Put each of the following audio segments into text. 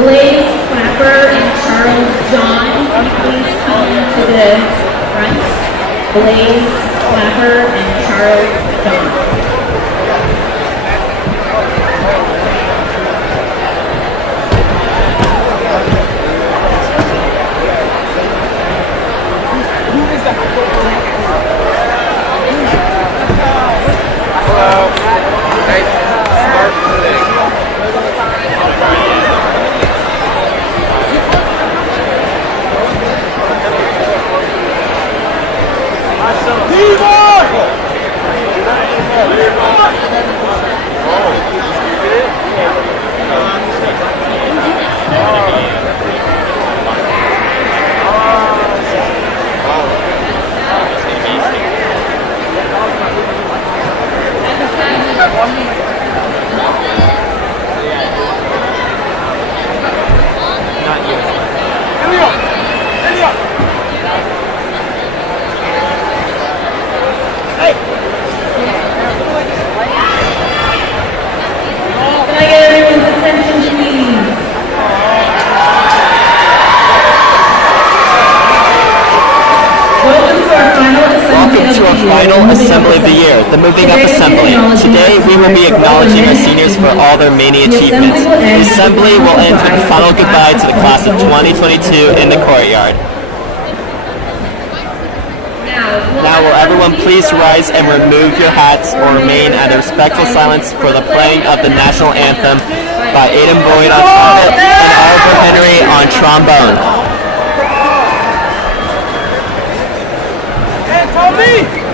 Blaze Clapper and Charles John, can you please come to the front? Blaze Clapper and Charles John. Final assembly of the year, the moving up assembly. Today we will be acknowledging our seniors for all their many achievements. The assembly will end with a final goodbye to the class of 2022 in the courtyard. Now will everyone please rise and remove your hats or remain at a respectful silence for the playing of the national anthem by Aidan Boyd on trumpet and Oliver Henry on trombone. Hey, Tommy!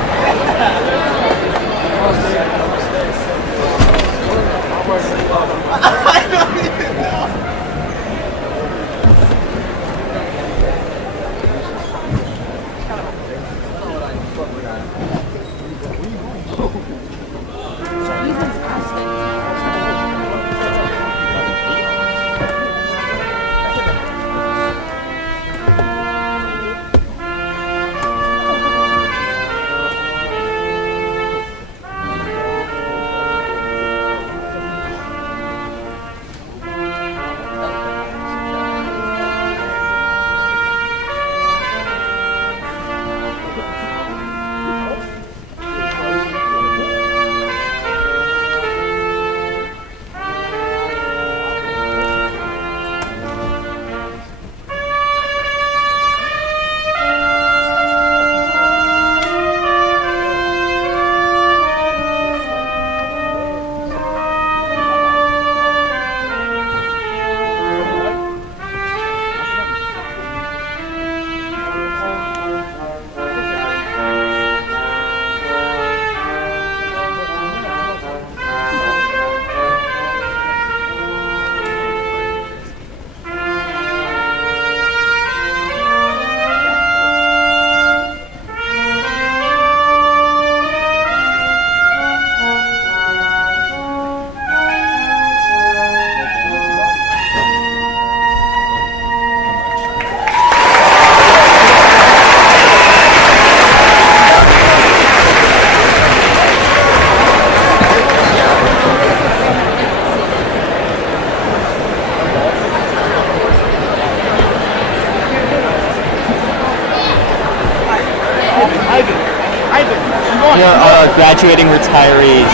Here are our graduating retirees.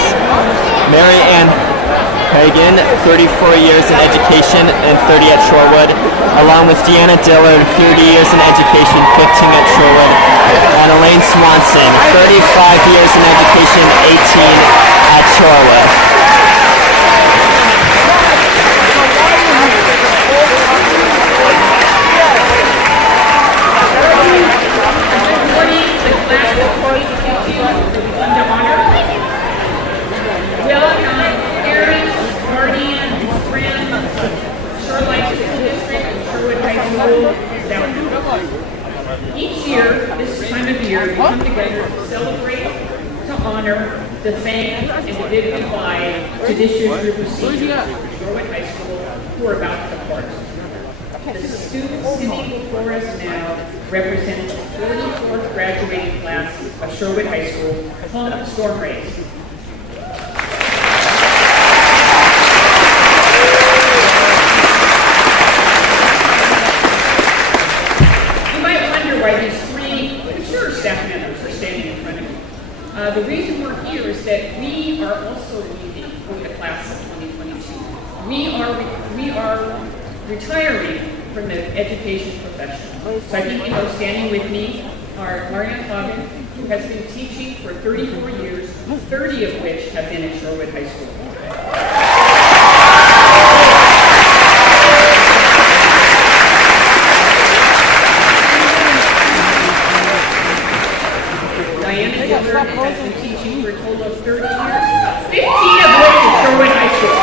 Mary Ann Hagan, 34 years in education and 30 at Shorewood, along with Deanna Dillard, 30 years in education, 15 at Shorewood, and Elaine Swanson, 35 years in education, 18 at Shorewood. Each year, this time of year, we come together to celebrate, to honor, to thank, and to dignify to this year's group of seniors from Shorewood High School who are about to depart. The students sitting before us now represent the 44th graduating class of Shorewood High School, home storm race. we are retiring from the education profession. So I think, standing with me are Marianne Hagen, who has been teaching for 34 years, 30 of which have been at Shorewood High School. Diana Dillard has been teaching for a total of 30 years, 15 of which at Shorewood High School.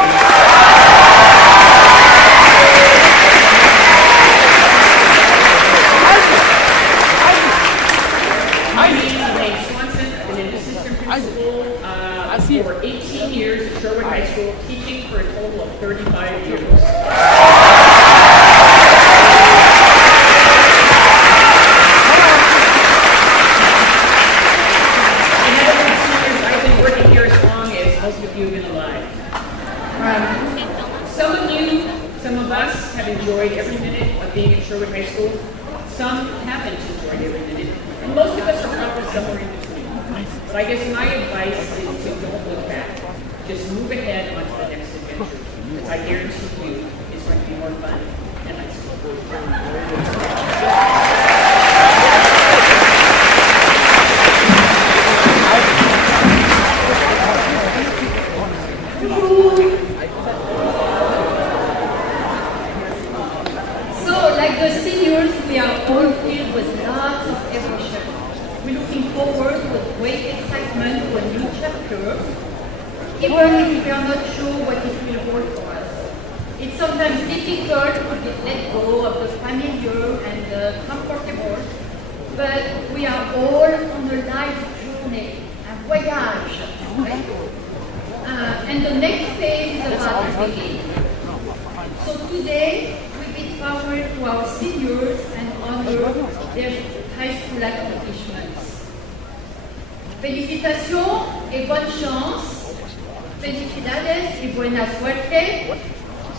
For 18 years at Shorewood High School, teaching for a total of 35 years. And I've been working here as long as most of you have been alive. Some of you, some of us have enjoyed every minute of being at Shorewood High School. Some haven't enjoyed every minute. And most of us are probably somewhere in between. But I guess my advice is to don't look back. Just move ahead onto the next adventure, because I guarantee you it's going to be more fun than high school. So, like the seniors, we are all filled with lots of emotion. We're looking forward with great excitement to a new chapter, even if we are not sure what it will hold for us. It's sometimes difficult to let go of the familiar and the comfortable, but we are all on a life journey, a voyage. Right? And the next phase is about to begin. So today, we bid farewell to our seniors and honor their high school accomplishments. Félicitations et bonne chance. Felicidades y buena suerte.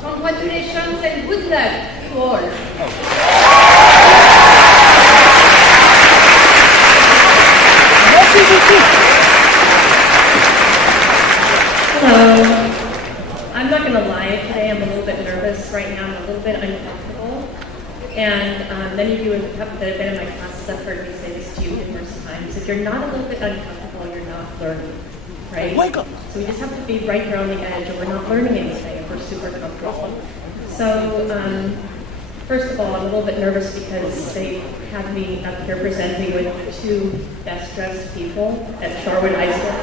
Congratulations and good luck to all. Hello. I'm not going to lie, today I'm a little bit nervous right now. I'm a little bit uncomfortable. And many of you that have been in my classes have heard me say this to you numerous times. If you're not a little bit uncomfortable, you're not learning, right? So we just have to be right here on the edge, or we're not learning anything if we're super comfortable. So first of all, I'm a little bit nervous because they have me up here presenting with the two best dressed people at Shorewood High School.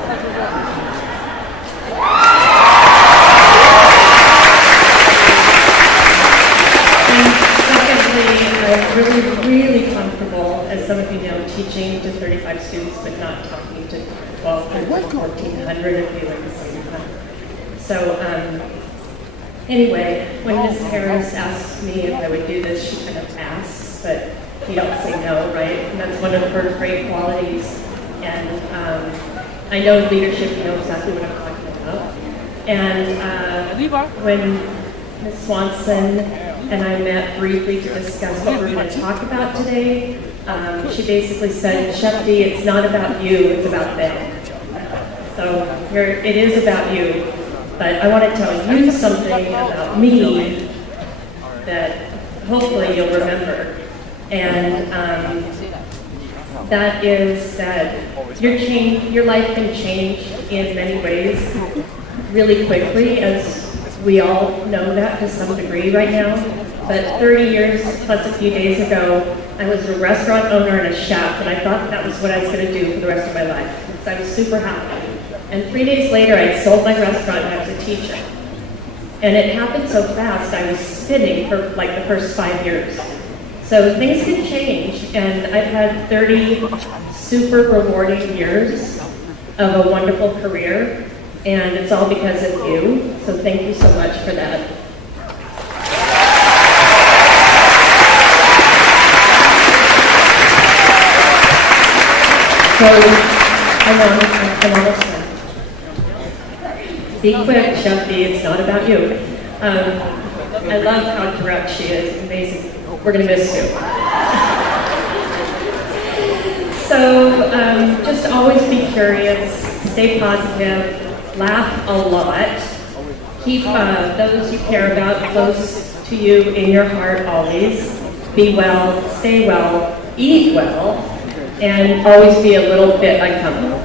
I'm really comfortable, as some of you know, teaching to 35 students, but not talking to 1,200 or 1,400 of you at the same time. So anyway, when Ms. Harris asked me if I would do this, she kind of asks, but you don't say no, right? And that's one of her great qualities. And I know leadership, you know exactly what I'm talking about. And when Ms. Swanson and I met briefly to discuss what we're going to talk about today, she basically said, Shefty, it's not about you, it's about them. So here, it is about you, but I want to tell you something about me that hopefully you'll remember. And that is that your life can change in many ways really quickly, as we all know that to some degree right now. But 30 years plus a few days ago, I was a restaurant owner and a chef, and I thought that was what I was going to do for the rest of my life. So I was super happy. And 3 days later, I sold my restaurant and I was a teacher. And it happened so fast, I was spinning for like the first 5 years. So things can change, and I've had 30 super rewarding years of a wonderful career, and it's all because of you. So thank you so much for that. So, I'm almost done. Be quick, Shefty, it's not about you. I love how direct she is, amazing. We're gonna miss you. So, just always be curious, stay positive, laugh a lot, Keep those you care about close to you in your heart always. Be well, stay well, eat well, and always be a little bit uncomfortable.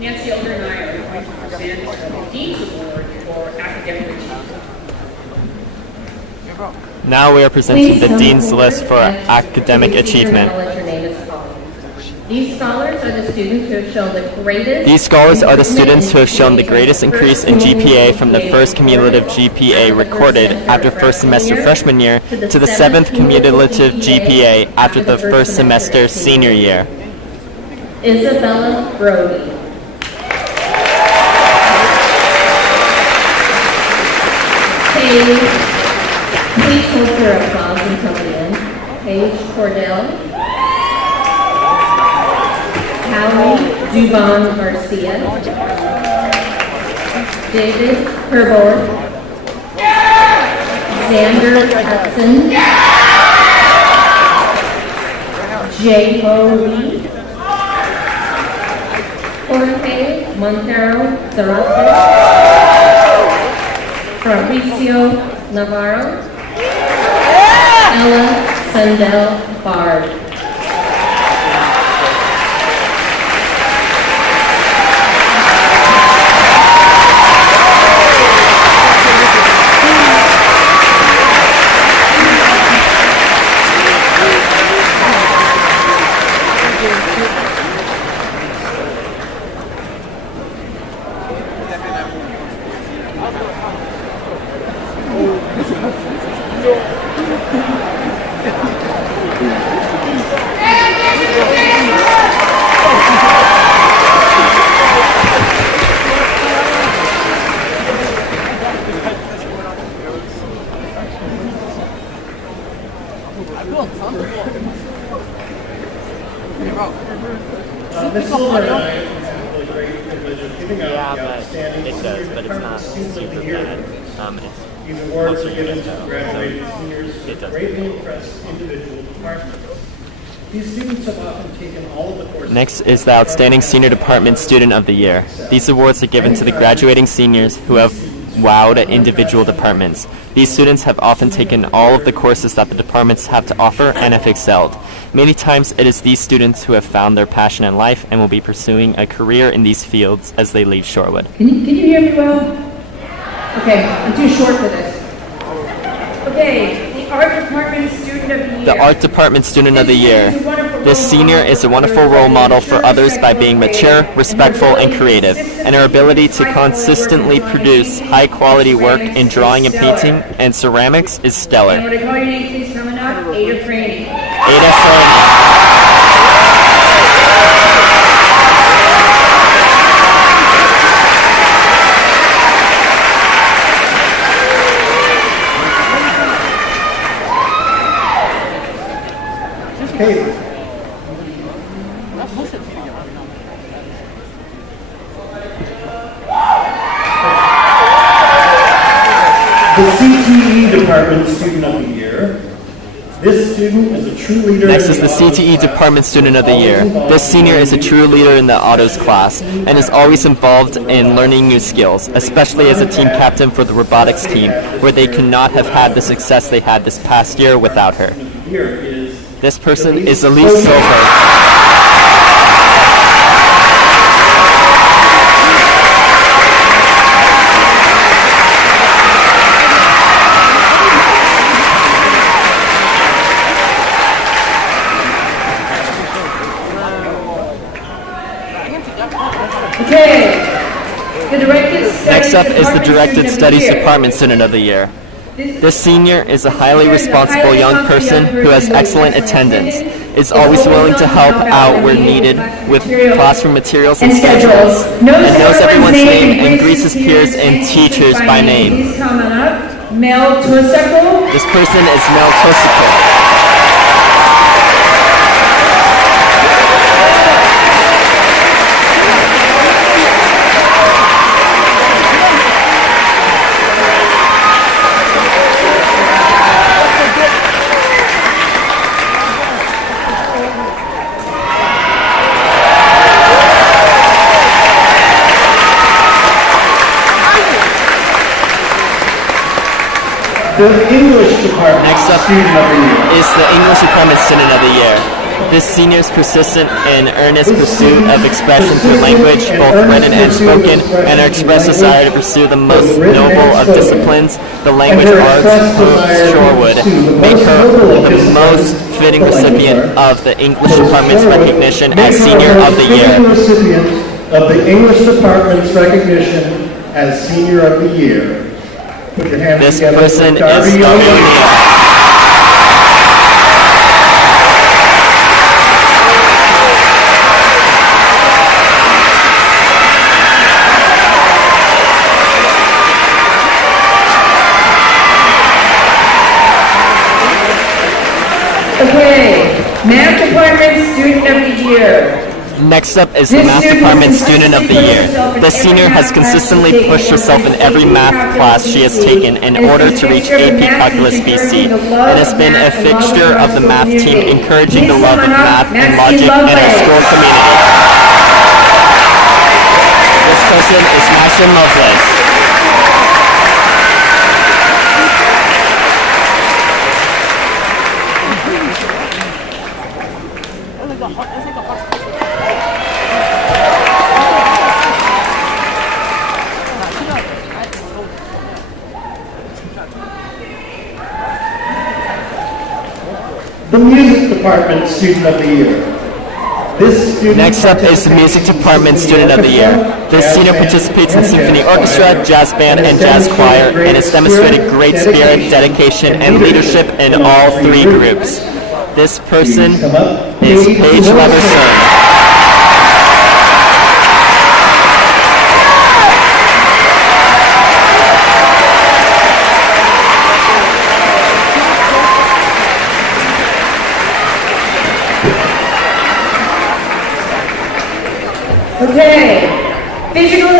Nancy Elder and I are going to present the Dean's Award for Academic Achievement. Now we are presenting the Dean's List for Academic Achievement. These scholars are the students who have shown the greatest. These scholars are the students who have shown the greatest increase in GPA from the first cumulative GPA recorded after first semester freshman year to the 7th cumulative GPA after the first semester senior year. Isabella Brody. Please hold your applause until the end. Paige Cordell. Howie Dubon Garcia. David Herbor. Xander Hudson. J.O. Lee. Jorge Montero Zarate. Fabricio Navarro. Ella Sandel Bard. This is really great privilege of giving out the outstanding it does, but it's not students of the super year. bad. These awards are given to so graduating seniors it who does. greatly impressed individual departments. These students have often taken all of the courses. Next is the Outstanding Senior Department Student of the Year. These awards are given to the graduating seniors who have wowed individual departments. These students have often taken all of the courses that the departments have to offer and have excelled. Many times it is these students who have found their passion in life and will be pursuing a career in these fields as they leave Shorewood. Can you hear me well? Okay, I'm too short for this. Okay, the Art Department Student of the Year. The Art Department Student of the Year. This senior is a wonderful role model for others by being mature, respectful, and creative, and her ability to consistently produce high-quality work in drawing and painting and ceramics is stellar. And what I call your name, please, coming up? Ada Franey. Ada Franey. Hey. The CTE Department Student of the Year. This student is a true leader. Next is the CTE Department Student of the Year. This senior is a true leader in the autos class and is always involved in learning new skills, especially as a team captain for the robotics team, where they could not have had the success they had this past year without her. This person is Elise Silver. Next up is the Directed Studies Department Student of the Year. This senior is a highly responsible young person who has excellent attendance, is always willing to help out where needed with classroom materials and schedules, and knows everyone's name and greets his peers and teachers by name. Mel Torsico. This person is Mel Torsico. The English Department Next up Student of the Year. is the English Department Student of the Year. This senior's persistent and earnest pursuit of expression through language, both written and spoken, and her express desire to pursue the most noble of disciplines, the language arts of Shorewood, make her the most fitting recipient of the English Department's recognition as Senior of the Year. Recipient of the English Department's recognition as Senior of the Year. Put your hands This together person for is Darby Darby O'Neill. O'Neill. Okay, Math Department Student of the Year. Next up is the Math Department Student of the Year. The senior has consistently pushed herself in every math class she has taken in order to reach AP Calculus BC, and has been a fixture of the math team, encouraging the love of math and logic in our school community. This person is Maxim Lovelace. The Music Department Student of the Year. This student Next up is the Music Department Student of the Year. This senior participates in symphony orchestra, jazz band, and jazz choir, and has demonstrated great spirit, dedication, and leadership in all three groups. This person is Paige Leverson. Okay, Physical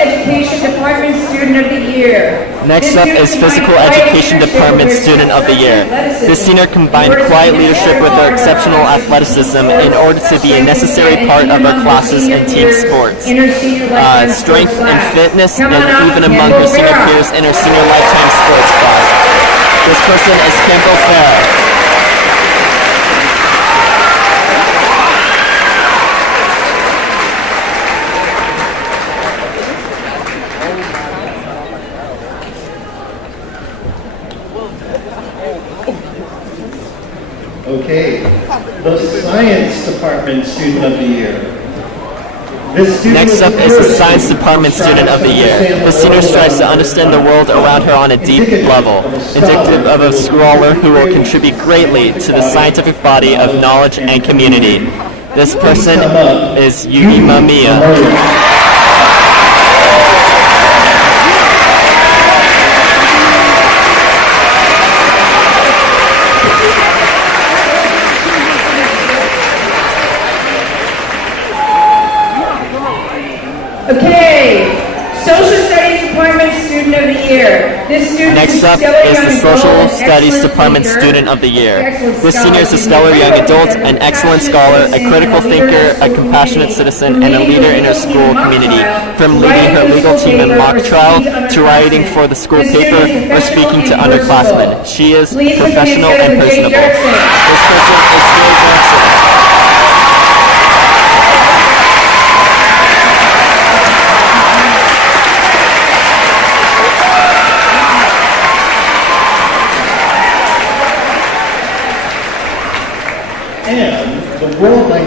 Education Department Student of the Year. Next up is Physical Education Department Student of the Year. This senior combined quiet leadership with her exceptional athleticism in order to be a necessary part of our classes and team sports. Strength and fitness, and even among her senior peers in her senior lifetime sports class. This person is Kimbrel Farrell. Okay, the Science Department Student of the Year. This student Next up is the Science Department Student of the Year. The senior strives to understand the world around her on a deep level, indicative of a scholar who will contribute greatly to the scientific body of knowledge and community. This person is Yugi Mamiya. Okay, Social Studies Department Student of the Year. This student Next up is the Social Studies Department Student of the Year. This senior is a stellar young adult, an excellent scholar, a critical thinker, a compassionate citizen, and a leader in her school community. From leading her legal team in mock trial, to writing for the school paper, or speaking to underclassmen. She is professional and personable. This person is Jay Jackson.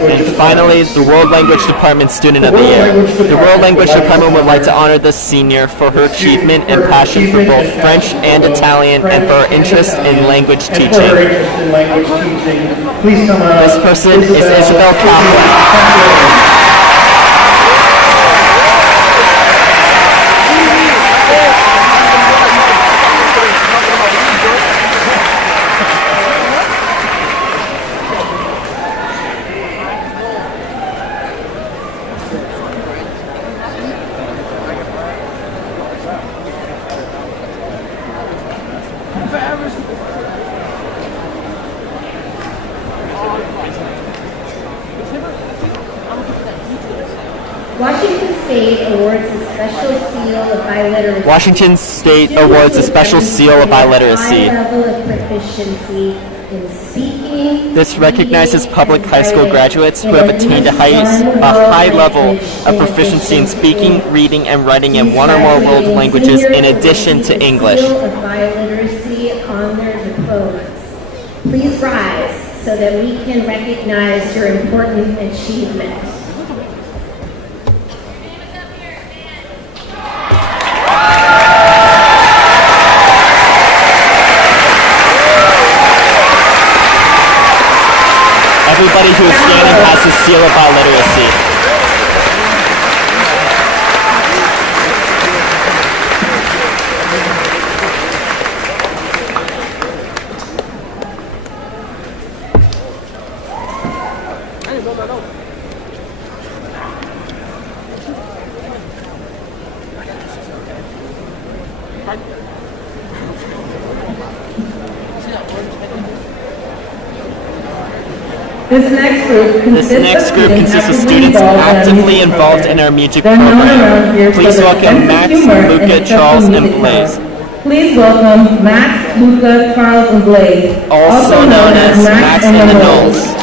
And finally, the World Language Department Student of the Year. The World Language Department would like to honor this senior for her achievement and passion for both French and Italian, and for her interest in language teaching. This person is Isabel Kaplan. Washington State State awards a special seal of biliteracy. Washington State awards a special seal of biliteracy. High level of proficiency in speaking. This recognizes reading, public and high school writing graduates who in have at attained least a one high world level language of in proficiency in addition speaking, to reading, and writing in one or more world graduating languages in seniors addition will to receive a English. seal of biliteracy on their diplomas. Please rise so that we can recognize your important achievement. Everybody who is standing has the seal of biliteracy. This next group consists of students actively involved in our music program. Please welcome Max, Luca, Charles, and Blaze. Please welcome Max, Luca, Charles, and Blaze, Also known as Max and the Knolls.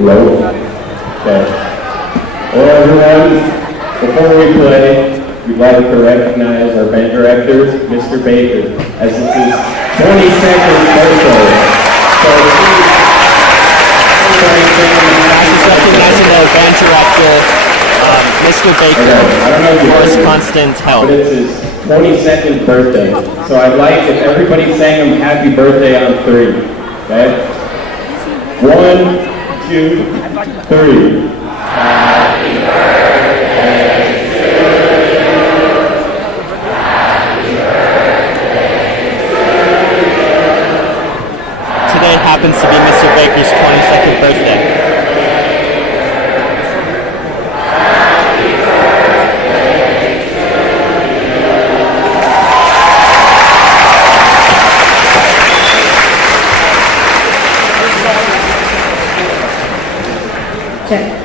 Hello? Okay. Hello everyone. Before we play, we'd like to recognize our band director, Mr. Baker, as it's his 22nd birthday. So This is recognizing the band director, Mr. Baker, for his constant help. but it's his 22nd birthday. So I'd like if everybody sang him happy birthday on 3. Okay? 1, 2, 3. Today happens to be Mr. Baker's 22nd birthday. Check.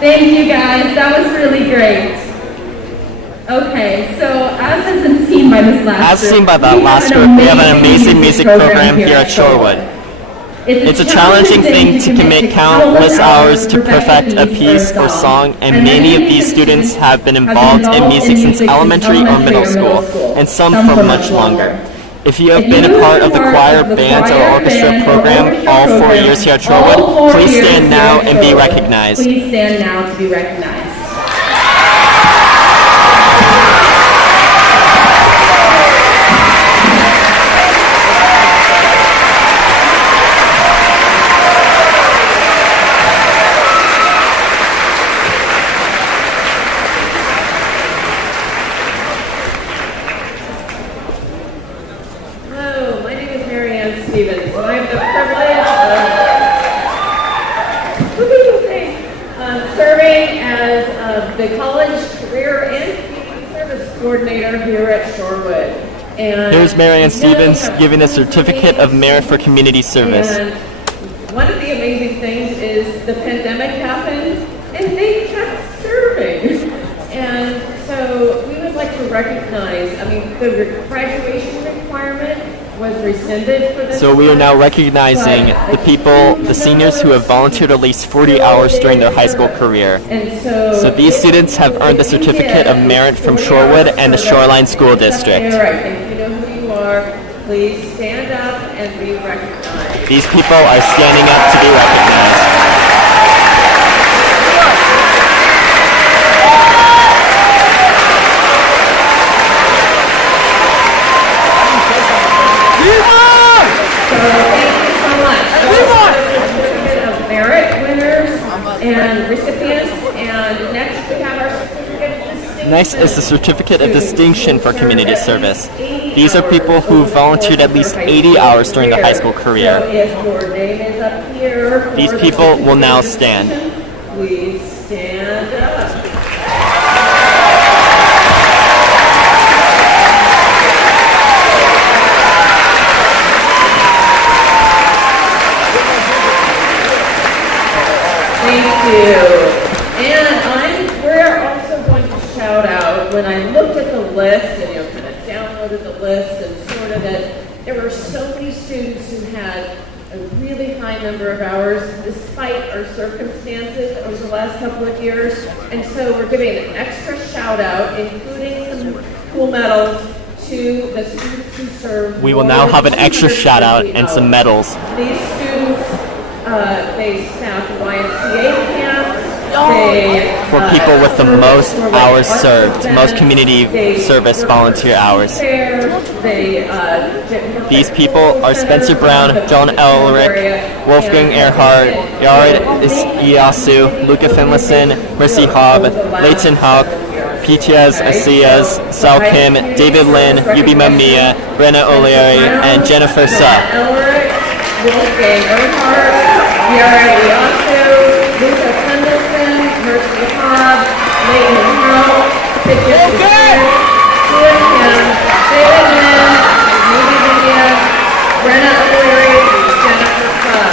Thank you guys, that was really great. Okay, so as has been seen by this last As seen by that last group, we have an amazing music program here at Shorewood. It's a challenging thing to commit countless hours to perfect a piece or song, and many of these students have been involved in music since elementary or middle school, and some for much longer. If you have been a part of the choir, band, or orchestra program all 4 years here at Shorewood, please stand now and be recognized. Please stand now to be recognized. Serving as the college career and community service coordinator here at Shorewood. And Here's Marianne Stevens giving the Certificate of Merit for Community Service. And one of the amazing things is the pandemic happened and they kept serving. And so we would like to recognize, the graduation requirement was rescinded for this. So we are now recognizing the people, the seniors who have volunteered at least 40 hours during their high school career. And so these students have earned the Certificate of Merit from Shorewood and the Shoreline School District. All right, if you know who you are, please stand up and be recognized. These people are standing up to be recognized. So thank you so much. Certificate of Merit winners and recipients, and next we have our certificate of distinction. Next is the Certificate of Distinction for Community Service. These are people who volunteered at least 80 hours during their high school career. So if your name is up here, These people will now stand. Please stand up. Thank you. And we're also going to shout out, when I looked at the list and kind of downloaded the list and sorted it, there were so many students who had a really high number of hours despite our circumstances over the last couple of years. And so we're giving an extra shout out, including some cool medals, to the students who serve. We will now have an extra shout out and some medals. These students, they staff YMCA camps. They, for people with the most hours served, most community service volunteer hours. These people are Spencer Brown, John Elric, Wolfgang Earhart, Yared Iyasu, Luca Finlayson, Mercy Hobb, Leighton Hawk, P.T.S. Asias, Sal Kim, David Lin, Yubi Mamiya, Brenna O'Leary, and Jennifer Supp. Wolfgang Earhart, Yared Iyasu, Luca Finlayson, Mercy Hobb, Leighton Hawk, P.T.S. Asias, Sal Kim, David Lin, Yubi Mamiya, Brenna O'Leary, Jennifer Supp.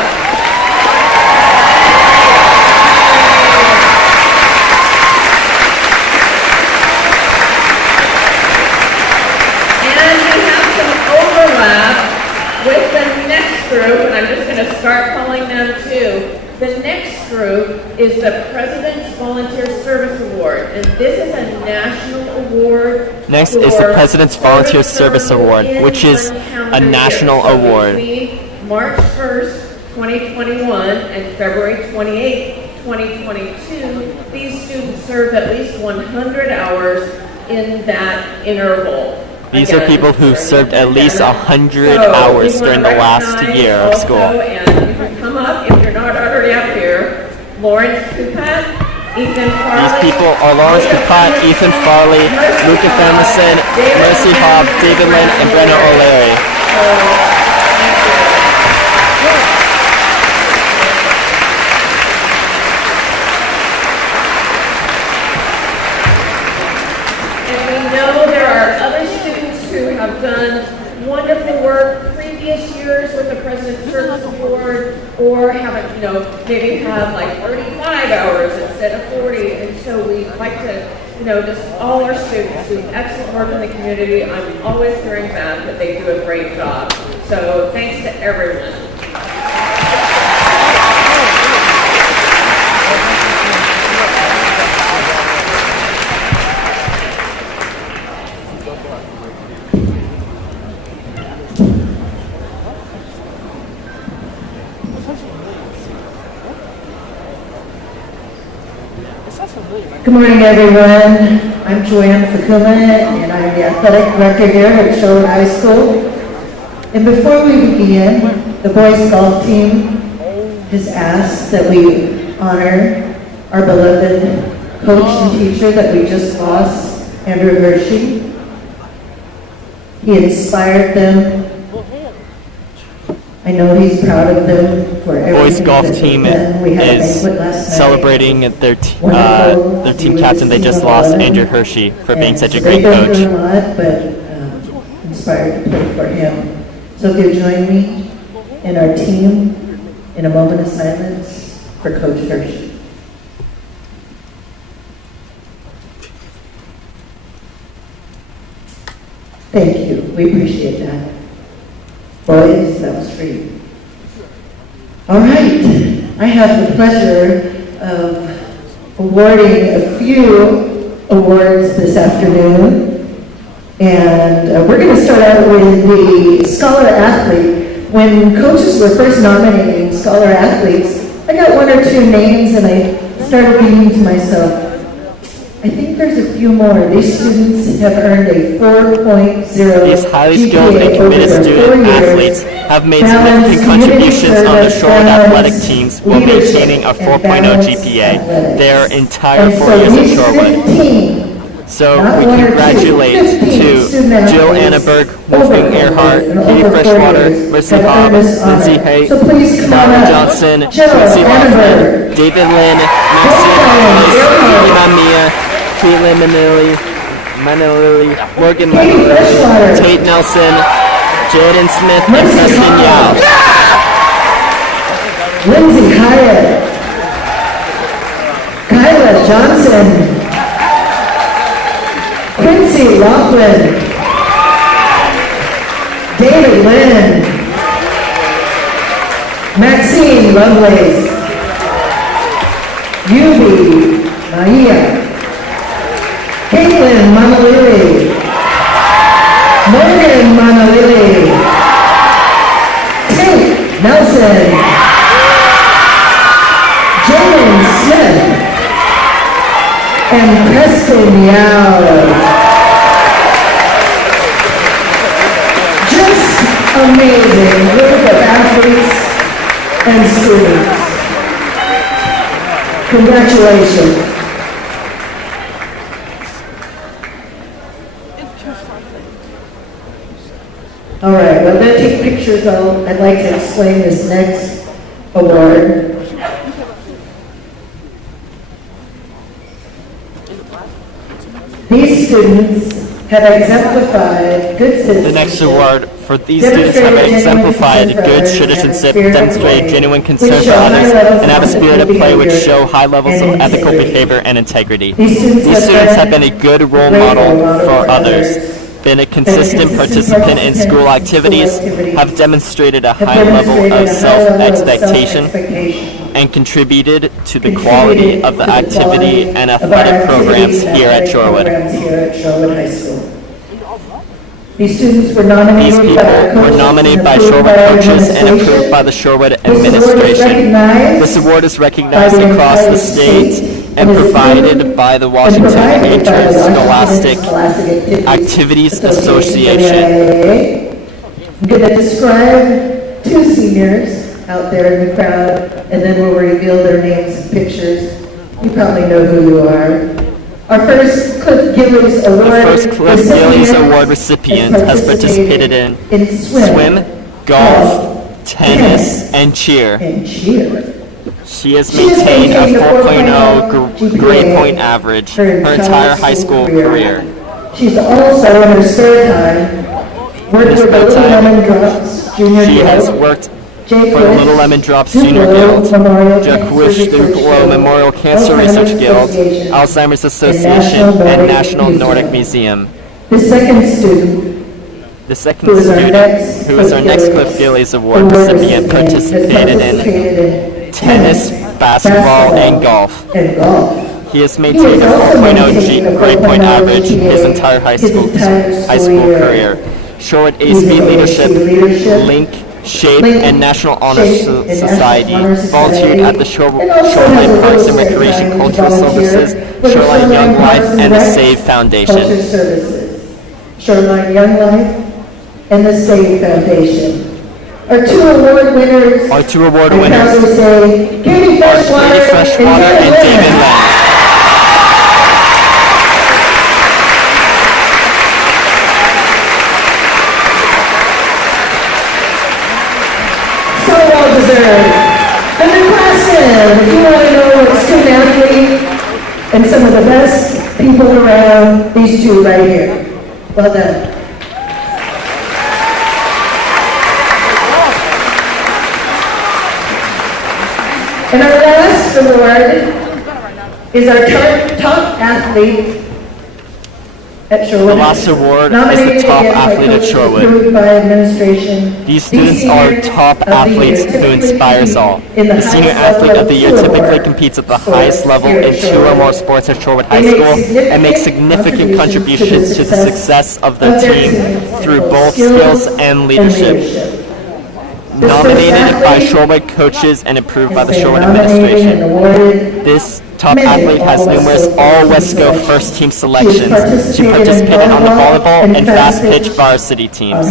And we have some overlap with the next group, and I'm just going to start calling them too. The next group is the President's Volunteer Service Award, and this is a national award. Next is the President's Volunteer Service Award, which is a national award. Between March 1st, 2021 and February 28th, 2022, these students served at least 100 hours in that interval. These are people who served at least 100 hours during the last year of school. And you can come up, if you're not already up here, Lawrence Kupat, Ethan Farley. These people are Lawrence Kupat, Ethan Farley, Luca Ferguson, Mercy Hobb, David Lynn, and Brenna O'Leary. Have done wonderful work previous years with the President's Service Award, or haven't, maybe have like 35 hours instead of 40. And so we like to, just all our students do excellent work in the community. I'm always hearing back that they do a great job. So thanks to everyone. Good morning, everyone. I'm Joanne Fakuma, and I'm the athletic director here at Shorewood High School. And before we begin, the boys golf team has asked that we honor our beloved coach and teacher that we just lost, Andrew Hershey. He inspired them. I know he's proud of them for everything. Boys golf team is celebrating their team captain they just lost, Andrew Hershey, for being such a great coach. They've been doing a lot, but inspired to play for him. So if you'll join me and our team in a moment of silence for Coach Hershey. Thank you. We appreciate that. Boys, that was free. All right. I have the pleasure of awarding a few awards this afternoon. And we're going to start out with the Scholar Athlete. When coaches were first nominating Scholar Athletes, I got one or two names and I started thinking to myself, I think there's a few more. These students have earned a 4.0 These highly skilled and committed student athletes have made significant contributions on the Shorewood athletic teams while maintaining a 4.0 GPA their entire 4 years at Shorewood. So we congratulate to Jill Annaberg, Wolfgang Earhart, Katie Freshwater, Mercy Hobb, Lindsay Hay, Kylie Johnson, Quincy Laughlin, David Lynn, Maxine Mia, Caitlin Manilili, Morgan Manilili, Tate Nelson, Jaden Smith, and Preston Yao. Lindsay Hyatt, Kyla Johnson, Quincy Laughlin, David Lynn, Maxine Lovelace, Yubi Maia, Caitlin Manalili, Morgan Manalili, Tate Nelson, Jaden Smith, and Preston Yao. Just amazing group of athletes and students. Congratulations. All right, well, then take pictures. I'd like to explain this next award. These students have exemplified good citizenship. The next award for these students have exemplified good citizenship, demonstrated genuine concern for others, and have a spirit of play which show high levels of ethical behavior and integrity. These students have been a good role model for others, been a consistent participant in school activities, have demonstrated a high level of self-expectation, and contributed to the quality of the activity and athletic programs here at Shorewood. High School. These students were These nominated people were nominated by Shorewood coaches and approved by the Shorewood administration. This award is recognized across the state and provided by the Washington Interscholastic Activities Association. I'm going to describe two seniors out there in the crowd, and then we'll reveal their names and pictures. You probably know who you are. Our first Cliff Gillies Award. The first Cliff Gillies Award recipient has participated in swim, golf, tennis, and cheer. She has maintained a 4.0 grade point average her entire high school career. She's also, in her spare time, worked with the Little Lemon Drops Junior Guild. She has worked for the Little Lemon Drops Senior Guild, Jack Memorial Cancer Research Guild, Alzheimer's Association, and National Nordic Museum. The second student, who is our next Cliff Gillies Award recipient, participated in tennis, basketball, and golf. He has maintained a 4.0 grade point average his entire high school career. Shorewood ASB Leadership, Link, SHAPE, and National Honor Society, volunteered at the Shoreline Parks and Recreation Cultural Services, Shoreline Young Life, and the SAVE Foundation. Shoreline Young Life and the SAVE Foundation. Our two award winners. Katie Freshwater and David Lang. And the classroom, if you want to know a student athlete and some of the best people around, these two right here. Well done. And our last award is our top athlete at Shorewood. The last award is the top athlete at Shorewood. These students are top athletes who inspire us all. The Senior Athlete of the Year typically competes at the highest level in 2 or more sports at Shorewood High School and makes significant contributions to the success of their team through both skills and leadership. Nominated by Shorewood coaches and approved by the Shorewood administration. This top athlete has numerous all-Wesco first-team selections. She participated on the volleyball and fast-pitch varsity teams.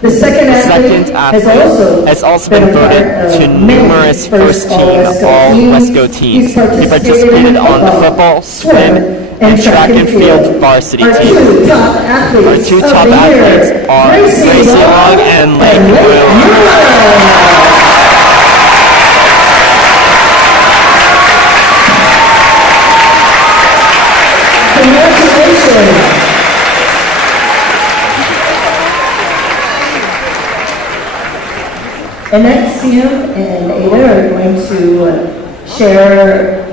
The second athlete has also been voted to numerous first-team all-Wesco teams. He participated on the football, swim, and track and field varsity teams. Our two top athletes are Gracie Long and Lake Will. Congratulations. And next, Sam and Ada are going to share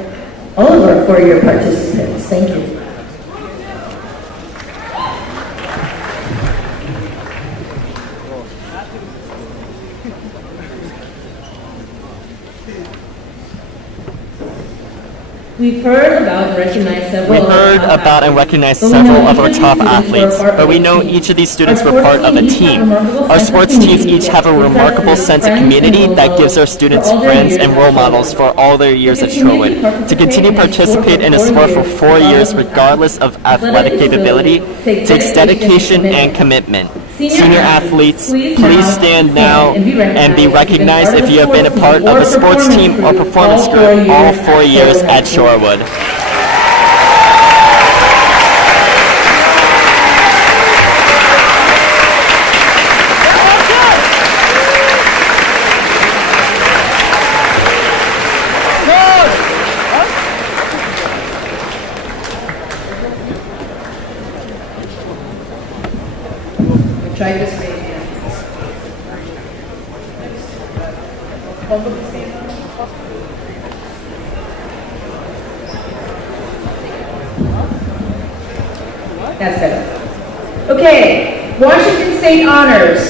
all of our 4-year participants. Thank you. We've heard about and recognized several of our top athletes, but we know each of these students were part of a team. Our sports teams each have a remarkable sense of community that gives our students friends and role models for all their years at Shorewood. To continue participate in a sport for 4 years regardless of athletic capability takes dedication and commitment. Senior athletes, please stand now and be recognized if you have been a part of a sports team or performance group all 4 years at Shorewood. Try this way again. That's better. Okay, Washington State Honors.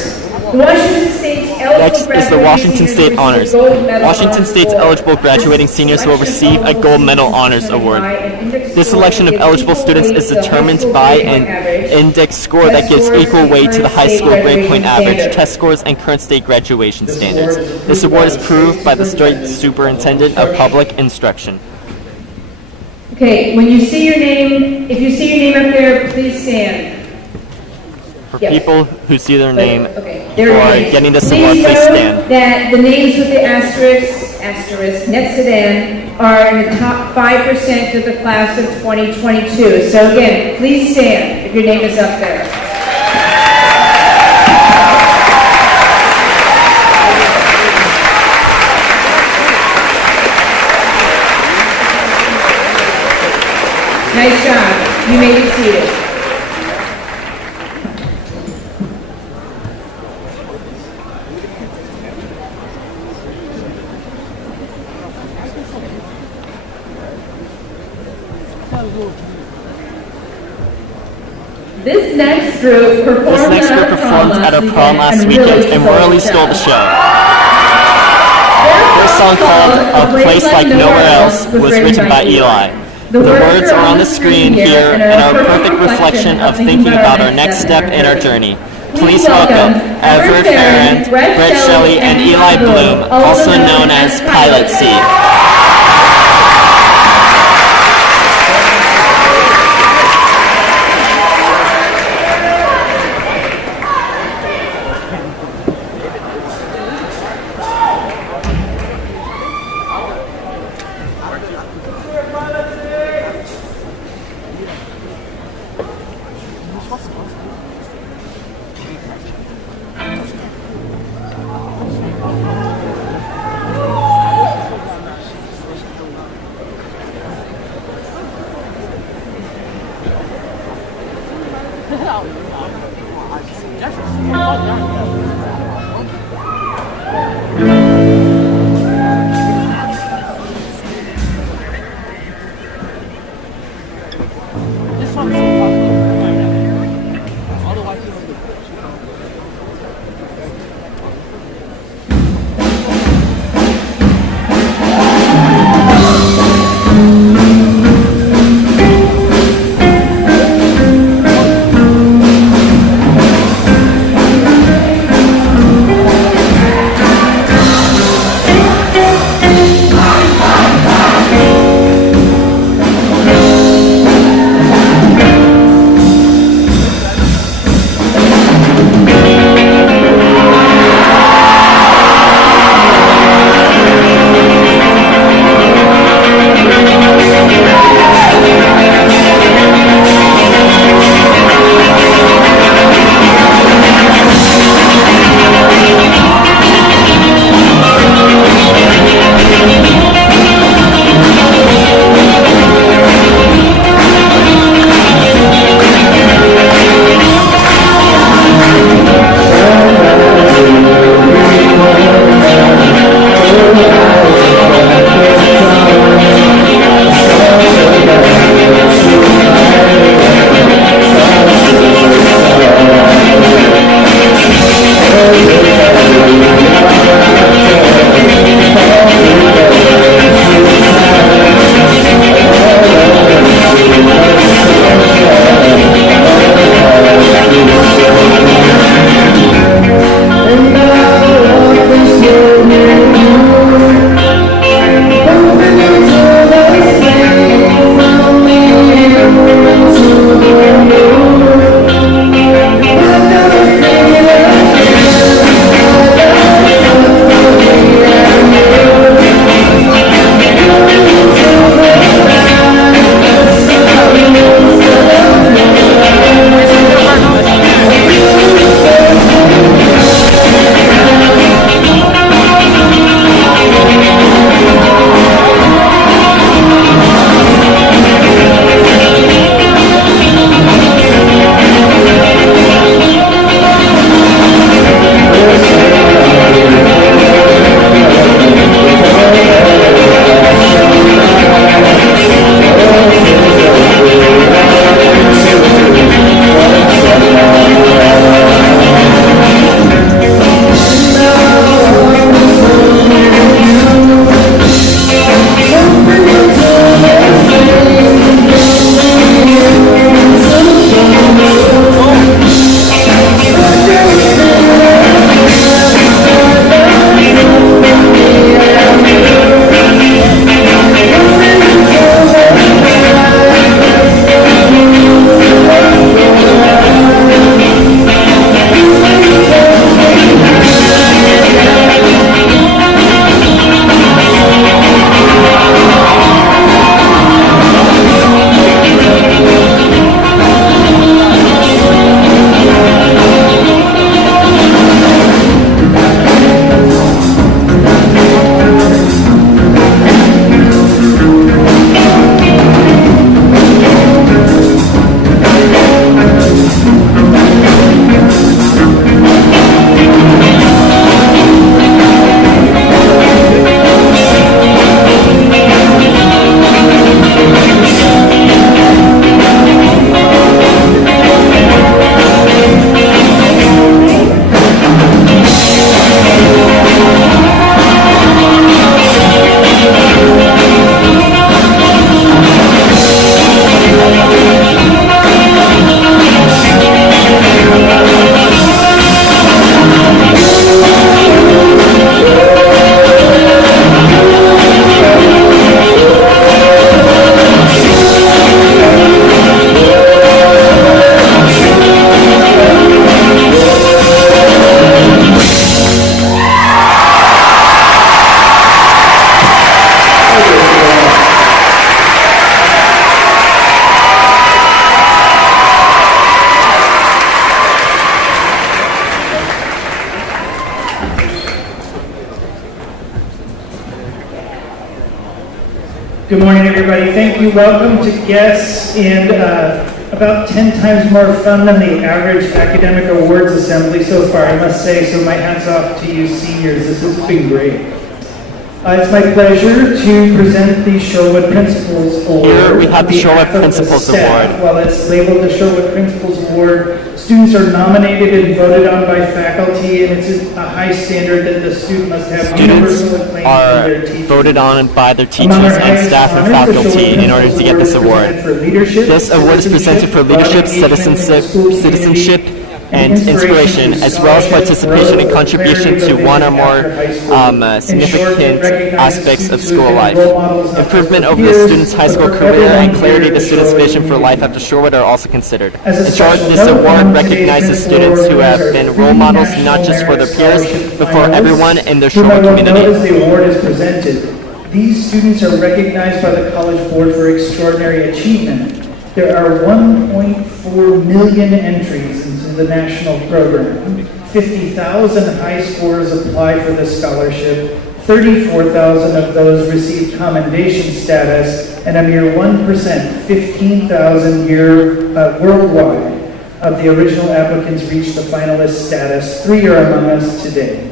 The Washington State's Next is the Washington State Honors. Washington State's eligible graduating seniors will receive a Gold Medal Honors Award. This selection of eligible students is determined by an index score that gives equal weight to the high school grade point average, test scores, and current state graduation standards. This award is approved by the State Superintendent of Public Instruction. Okay, when you see your name, if you see your name up there, please stand. For people who see their name Okay, for there it is. getting this award, please know stand. that the names with the asterisk next to them are in the top 5% of the class of 2022. So again, please stand if your name is up there. Nice job. You may be seated. This next group performed at our prom last weekend and really stole the show. Their song called A Place Like Nowhere Else was written by Eli. The words are on the screen here and are a perfect reflection of thinking about our next step in our journey. Please welcome Everett Farron, Brett Shelley, and Eli Bloom, also known as Pilot C. Good morning, everybody. Thank you. Welcome to guests and about 10 times more fun than the average academic awards assembly so far, I must say. So my hat's off to you seniors. This has been great. It's my pleasure to present the Shorewood Principals Award. Here we have the Shorewood Principals Award. While it's labeled the Shorewood Principals Award, students are nominated and voted on by faculty, and it's a high standard that the student must have universal acclaim from their teachers. Voted on by their teachers and staff and faculty in order to get this award. This award is presented for leadership, citizenship, and inspiration, as well as participation and contribution to one or more significant aspects of school life. Improvement over the student's high school career and clarity of the student's vision for life after Shorewood are also considered. In short, this award recognizes students who have been role models not just for their peers, but for everyone in their Shorewood community. As the award is presented, these students are recognized by the College Board for extraordinary achievement. There are 1.4 million entries into the national program. 50,000 high scorers apply for the scholarship. 34,000 of those received commendation status, and a mere 1%, 15,000 worldwide, of the original applicants reached the finalist status. 3 are among us today.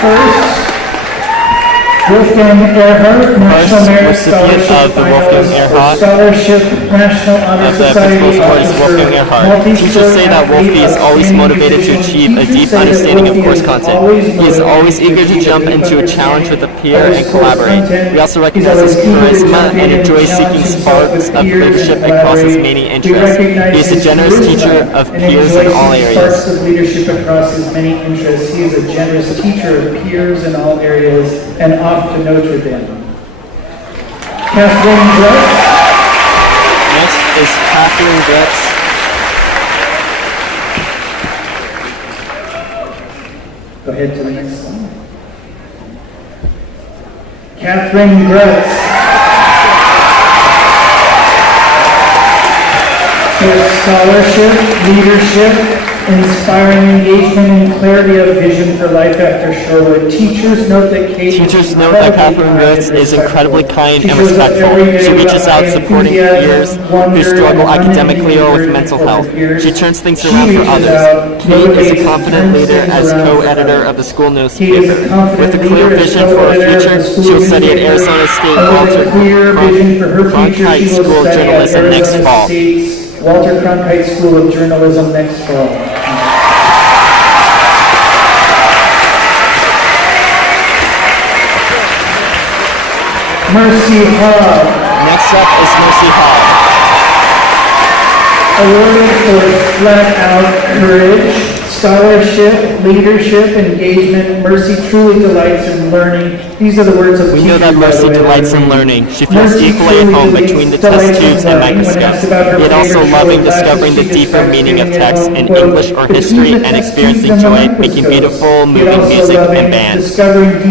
First, Wolfgang Erhardt, National Merit Scholarship Finalist, Scholarship, National Honor Society Officer. Teachers say that Wolfie is always motivated to achieve a deep understanding of course content. He is always eager to jump into a challenge with a peer and collaborate. We also recognize his charisma and enjoy seeking sparks of leadership across his many interests. He is a generous teacher of peers in all areas. Sparks of leadership across his many interests. He is a generous teacher of peers in all areas and off to Notre Dame. Catherine Gretz. Next is Catherine Gretz. Go ahead to the next slide. Catherine Gretz. For scholarship, leadership, inspiring engagement, and clarity of vision for life after Shorewood. Teachers note that Catherine Gretz is incredibly kind and respectful. She reaches out supporting peers who struggle academically or with mental health. She turns things around for others. Kate is a confident leader as co-editor of the school newspaper. With a clear vision for her future, she will study at Arizona State Walter Cronkite School of Journalism next fall. Walter Cronkite School of Journalism next fall. Mercy Hall. Next up is Mercy Hall. Awarded for flat out courage, scholarship, leadership, engagement. Mercy truly delights in learning. These are the words of We know that Mercy delights in learning. She feels equally at home between the test tubes and microscopes, yet also loving discovering the deeper meaning of text in English or history and experiencing joy making beautiful, moving music and bands.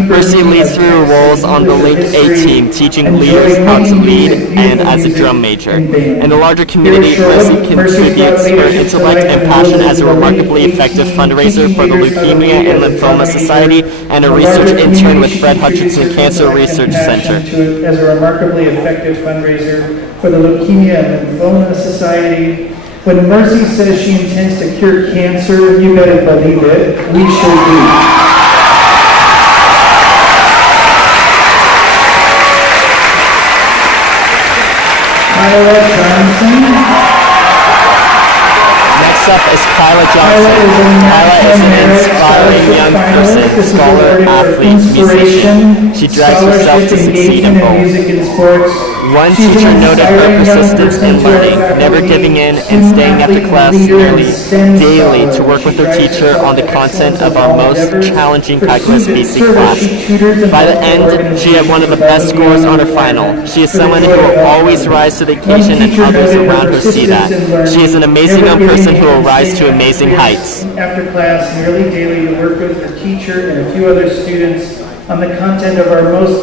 Mercy leads through her roles on the Link A team, teaching leaders how to lead and as a drum major. In the larger community, Mercy contributes her intellect and passion as a remarkably effective fundraiser for the Leukemia and Lymphoma Society and a research intern with Fred Hutchinson Cancer Research Center. As a remarkably effective fundraiser for the Leukemia and Lymphoma Society. When Mercy says she intends to cure cancer, you better believe it. We sure do. Kyla Johnson. Next up is Kyla Johnson. Kyla is an inspiring young person, scholar, athlete, musician. She drives herself to succeed in both. One teacher noted her persistence in learning, never giving in, and staying after class nearly daily to work with her teacher on the content of our most challenging calculus BC class. By the end, she had one of the best scores on her final. She is someone who will always rise to the occasion, and others around her see that. She is an amazing young person who will rise to amazing heights. After class, nearly daily, to work with her teacher and a few other students on the content of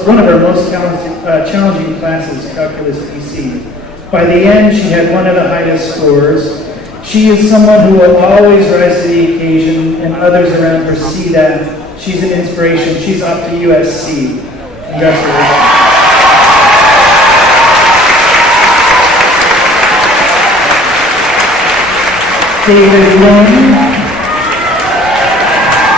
one of our most challenging classes, Calculus BC. By the end, she had one of the highest scores. She is someone who will always rise to the occasion, and others around her see that. She's an inspiration. She's off to USC. Congratulations. David Lynn.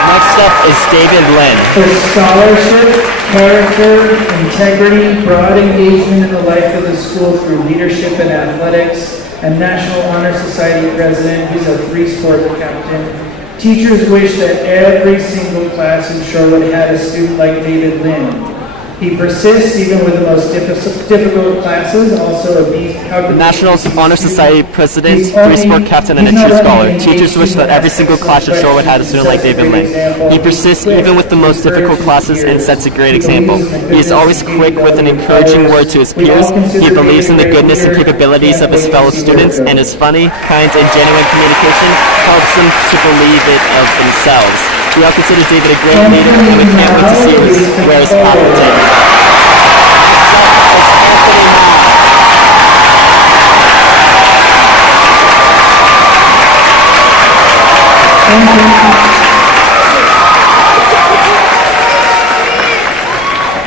Next up is David Lynn. For scholarship, character, integrity, broad engagement in the life of the school through leadership and athletics, and National Honor Society president. He's a 3-sport captain. Teachers wish that every single class in Shorewood had a student like David Lynn. He persists even with the most difficult classes, also a National Honor Society president, 3-sport captain, and a true scholar. Teachers wish that every single class at Shorewood had a student like David Lynn. He persists even with the most difficult classes and sets a great example. He is always quick with an encouraging word to his peers. He believes in the goodness and capabilities of his fellow students, and his funny, kind, and genuine communication helps them to believe it of themselves. We all consider David a great leader, and we can't wait to see where his path will take him.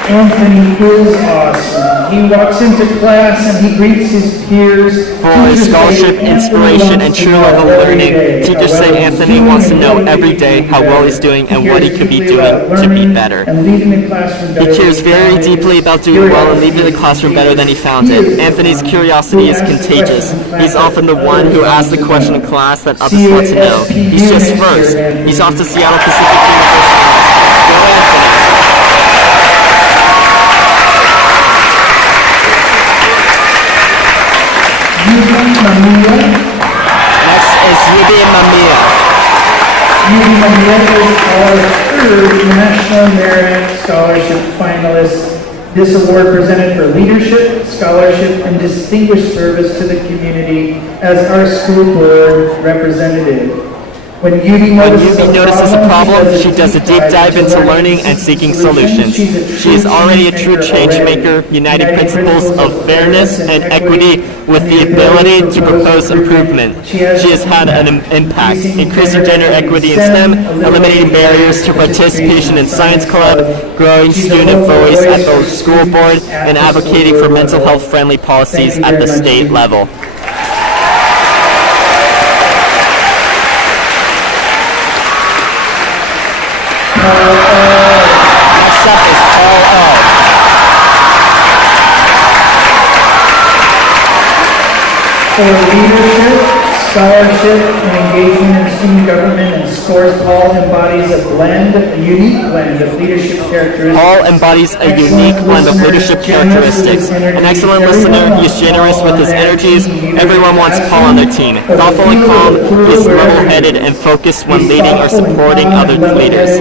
Anthony is awesome. He walks into class and he greets his peers. For his scholarship, inspiration, and true love of learning, teachers say Anthony wants to know every day how well he's doing and what he could be doing to be better. He cares very deeply about doing well and leaving the classroom better than he found it. Anthony's curiosity is contagious. He's often the one who asks the question in class that others want to know. He's just first. He's off to Seattle Pacific University. Go Anthony! Next is Yubi Mamiya. Yubi Mamiya is our 3rd National Merit Scholarship finalist. This award presented for leadership, scholarship, and distinguished service to the community as our school board representative. When Yubi notices a problem, she does a deep dive into learning and seeking solutions. She is already a true change maker, uniting principles of fairness and equity with the ability to propose improvement. She has had an impact, increasing gender equity in STEM, eliminating barriers to participation in science club, growing student voice at the school board, and advocating for mental health friendly policies at the state level. Next up is Paul O. For leadership, scholarship, and engagement in student government and scores, Paul embodies a unique blend of leadership characteristics. Paul embodies a unique blend of leadership characteristics. An excellent listener, he is generous with his energies. Everyone wants Paul on their team. Thoughtful and calm, he is level-headed and focused when leading or supporting other leaders.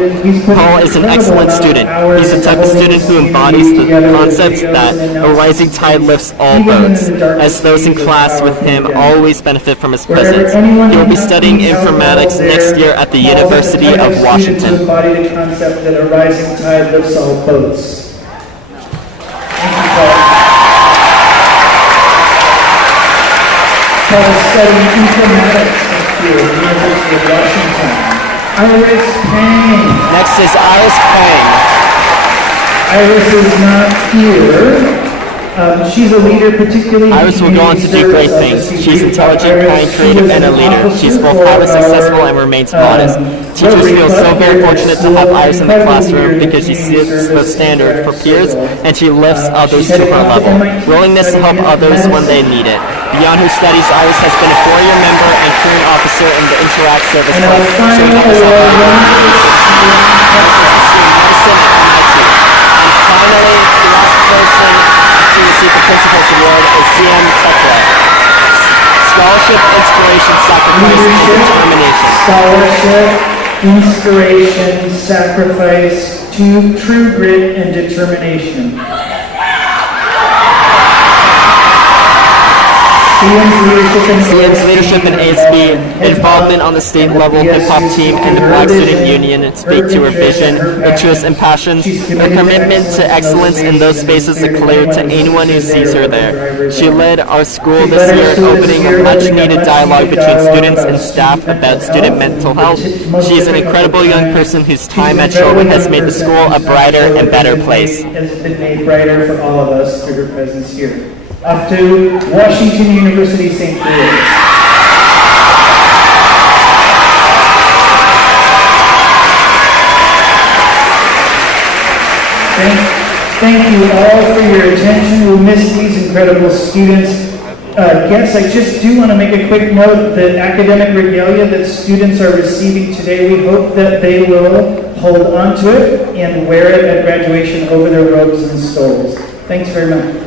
Paul is an excellent student. He's the type of student who embodies the concept that a rising tide lifts all boats, as those in class with him always benefit from his presence. He will be studying informatics next year at the University of Washington. Embody the concept that a rising tide lifts all boats. Thank you, Paul. Paul is studying informatics next year at the University of Washington. Iris Payne. Next is Iris Payne. Iris is not here. She's a leader, particularly. Iris will go on to do great things. She's intelligent, kind, creative, and a leader. She's both highly successful and remains modest. Teachers feel so very fortunate to have Iris in the classroom because she sets the standard for peers and she lifts others to her level. Willingness to help others when they need it. Beyond her studies, Iris has been a 4-year member and career officer in the Interact Service Club. She will help us out medicine at MIT. And finally, the last person to receive the Principal's Award is CM Tekla. Scholarship, inspiration, sacrifice, and determination. Scholarship, inspiration, sacrifice, true grit, and determination. CM's leadership in ASB, involvement on the state level hip-hop team and the Black Student Union speak to her vision, interests, and passions. Her commitment to excellence in those spaces is clear to anyone who sees her there. She led our school this year in opening a much-needed dialogue between students and staff about student mental health. She is an incredible young person whose time at Shorewood has made the school a brighter and better place. Has been made brighter for all of us through her presence here. Off to Washington University, St. Louis. Thank you all for your attention. We'll miss these incredible students. Guests, I just do want to make a quick note that academic regalia that students are receiving today, we hope that they will hold on to it and wear it at graduation over their robes and stoles. Thanks very much.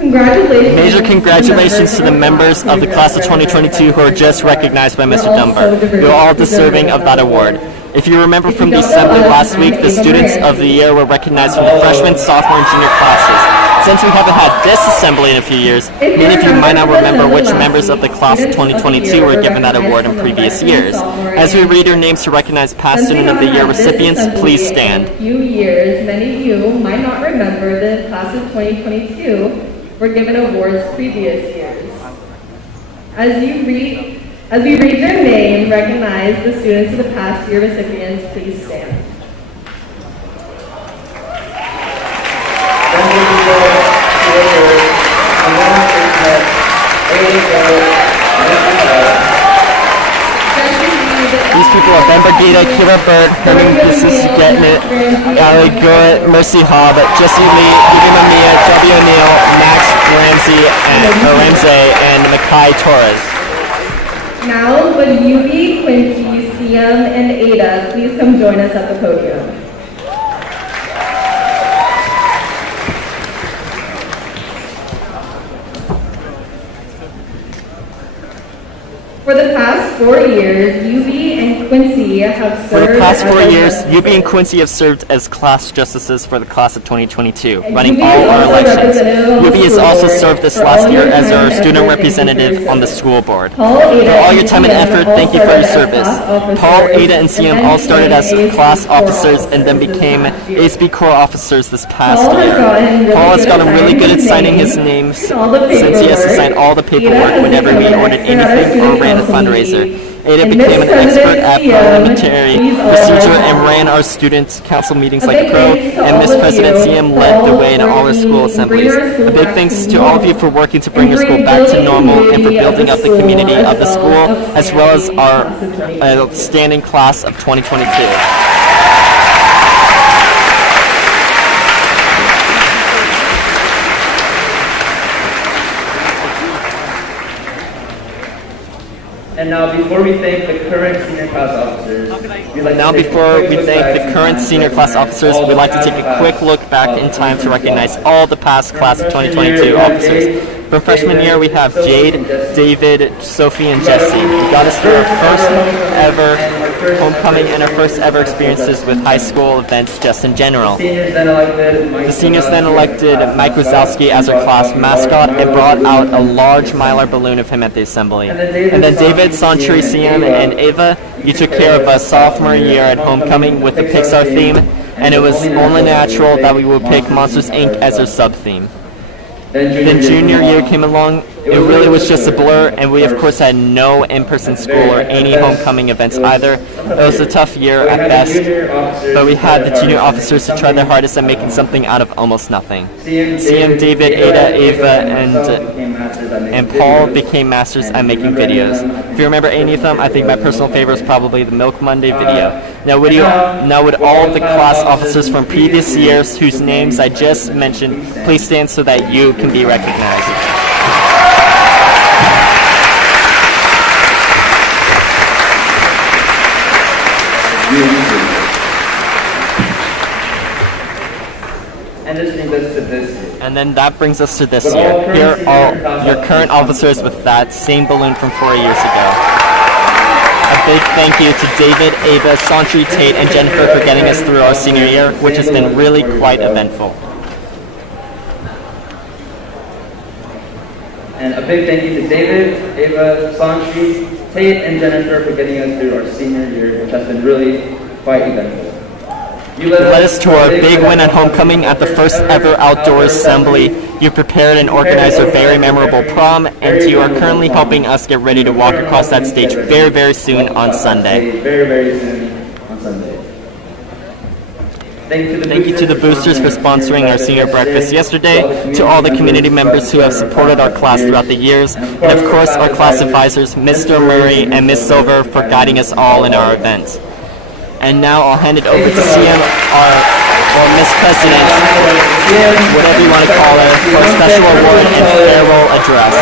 Congratulations. Major congratulations to the members of the class of 2022 who are just recognized by Mr. Dunbar. You're all deserving of that award. If you remember from the assembly last week, the students of the year were recognized from the freshman, sophomore, and junior classes. Since we haven't had this assembly in a few years, many of you might not remember which members of the class of 2022 were given that award in previous years. As we read your names to recognize past Student of the Year recipients, please stand. In a few years, many of you might not remember the class of 2022 were given awards previous years. As we read your name, recognize the students of the past year recipients, please stand. These people are Ben Bergita, Kira Bird, Herman Business Getnet, Ali Gurrit, Mercy Hobb, Jesse Lee, Evie Mamiya, W. O'Neill, Max Ramsey, and Makai Torres. Now, would Yubi, Quincy, Siam, and Ada please come join us at the podium? For the past 4 years, Yubi and Quincy have served. For the past 4 years, Yubi and Quincy have served as class justices for the class of 2022, running all our elections. Yubi has also served this last year as our student representative on the school board. For all your time and effort, thank you for your service. Paul, Ada, and Siam all started as class officers and then became ASB Corps officers this past year. Paul has gotten really good at signing his name since he has to sign all the paperwork whenever we ordered anything or ran a fundraiser. Ada became an expert at parliamentary procedure and ran our student council meetings like a pro, and Miss President CM led the way in all our school assemblies. A big thanks to all of you for working to bring our school back to normal and for building up the community of the school, as well as our outstanding class of 2022. And now, before we thank the current senior class officers, we'd like we'd like to take a quick look back in time to recognize all the past class of 2022 officers. From freshman year, we have Jade, David, Sophie, and Jesse, who got us through our first ever homecoming and our first ever experiences with high school events just in general. The seniors then elected Mike Wazowski as our class mascot and brought out a large mylar balloon of him at the assembly. And then David, Santri, Siam, and Ava, you took care of us sophomore year at homecoming with the Pixar theme, and it was only natural that we would pick Monsters Inc. as our sub-theme. Then junior year came along, it really was just a blur, and we of course had no in-person school or any homecoming events either. It was a tough year at best, but we had the junior officers to try their hardest at making something out of almost nothing. CM, David, Ada, Ava, and Paul became masters at making videos. If you remember any of them, I think my personal favorite is probably the Milk Monday video. Now would all of the class officers from previous years whose names I just mentioned please stand so that you can be recognized. And then that brings us to this year. Here are all your current officers with that same balloon from 4 years ago. big thank you to David, Ava, Santri, Tate, and Jennifer for getting us through our senior year, which has been really quite eventful. And a big thank you to David, Ava, Santri, Tate, and Jennifer for getting us through our senior year, which has been really quite eventful. You led us to our big win at homecoming at the first ever outdoor assembly. You prepared and organized a very memorable prom, and you are currently helping us get ready to walk across that stage very, very soon on Sunday. Very, very soon on Sunday. Thank you to the boosters for sponsoring our senior breakfast yesterday, to all the community members who have supported our class throughout the years, and of course our class advisors, Mr. Murray and Ms. Silver, for guiding us all in our event. And now I'll hand it over to CM, or Miss President, whatever you want to call her, for a special award and farewell address.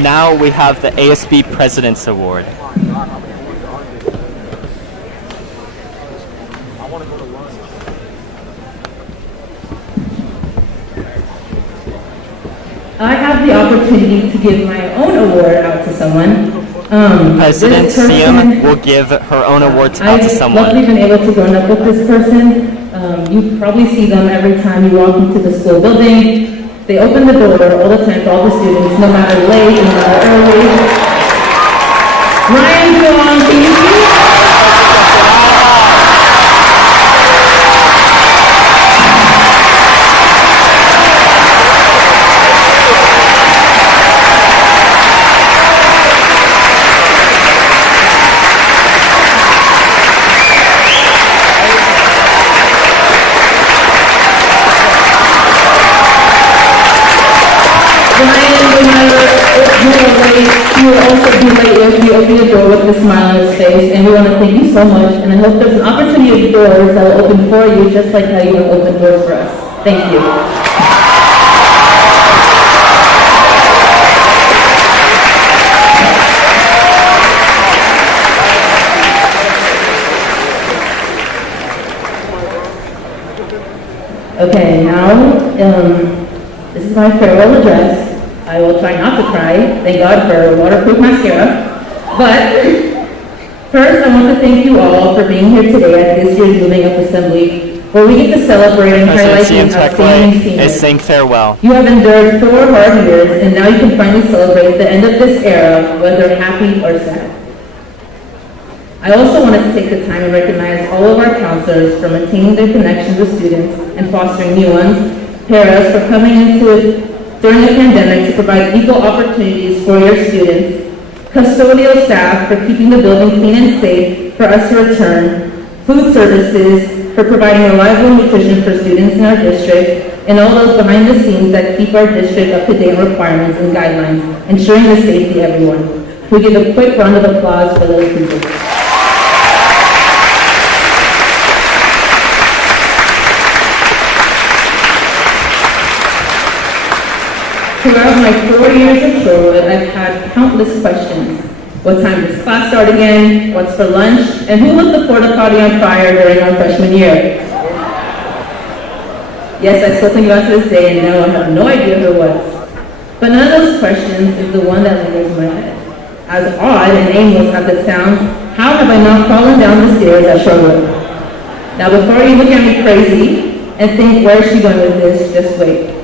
Now we have the ASB President's Award. I have the opportunity to give my own award out to someone. President CM will give her own award out to someone. I've luckily been able to grow up with this person. You probably see them every time you walk into the school building. They open the door all the time for all the students, no matter late, no matter early. Ryan Duong, can you see? He will also be late if you open the door with a smile on his face, and we want to thank you so much, and I hope there's an opportunity of doors that will open for you, just like how you have opened doors for us. Thank you. Okay, now, this is my farewell address. I will try not to cry, thank God for waterproof mascara. But first, I want to thank you all for being here today at this year's Moving Up Assembly, where we get to celebrate and highlight these outstanding seniors. Saying farewell. You have endured 4 hard years, and now you can finally celebrate the end of this era, whether happy or sad. I also wanted to take the time to recognize all of our counselors for maintaining their connections with students and fostering new ones, paras for coming into it during the pandemic to provide equal opportunities for your students, custodial staff for keeping the building clean and safe for us to return, food services for providing reliable nutrition for students in our district, and all those behind the scenes that keep our district up to date on requirements and guidelines, ensuring the safety of everyone. We give a quick round of applause for those people. Throughout my 4 years at Shorewood, I've had countless questions. What time does class start again? What's for lunch? And who lit the porta potty on fire during our freshman year? Yes, I still think about to this day, and now I have no idea who it was. But none of those questions is the one that lingers in my head. As odd and aimless as it sounds, how have I not fallen down the stairs at Shorewood? Now before you look at me crazy and think, where's she going with this, just wait.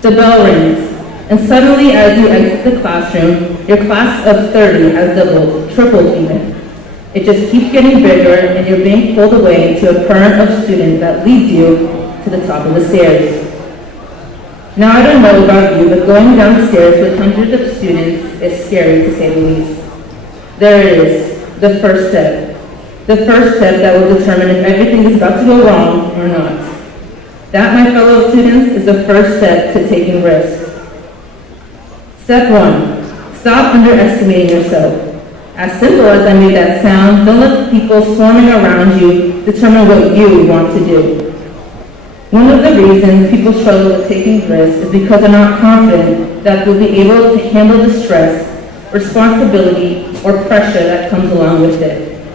The bell rings, and suddenly as you exit the classroom, your class of 30 has doubled, tripled even. It just keeps getting bigger, and you're being pulled away into a current of students that leads you to the top of the stairs. Now I don't know about you, but going downstairs with hundreds of students is scary to say the least. There it is, the first step. The first step that will determine if everything is about to go wrong or not. That, my fellow students, is the first step to taking risks. Step 1, stop underestimating yourself. As simple as I made that sound, don't let the people swarming around you determine what you want to do. One of the reasons people struggle with taking risks is because they're not confident that they'll be able to handle the stress, responsibility, or pressure that comes along with it.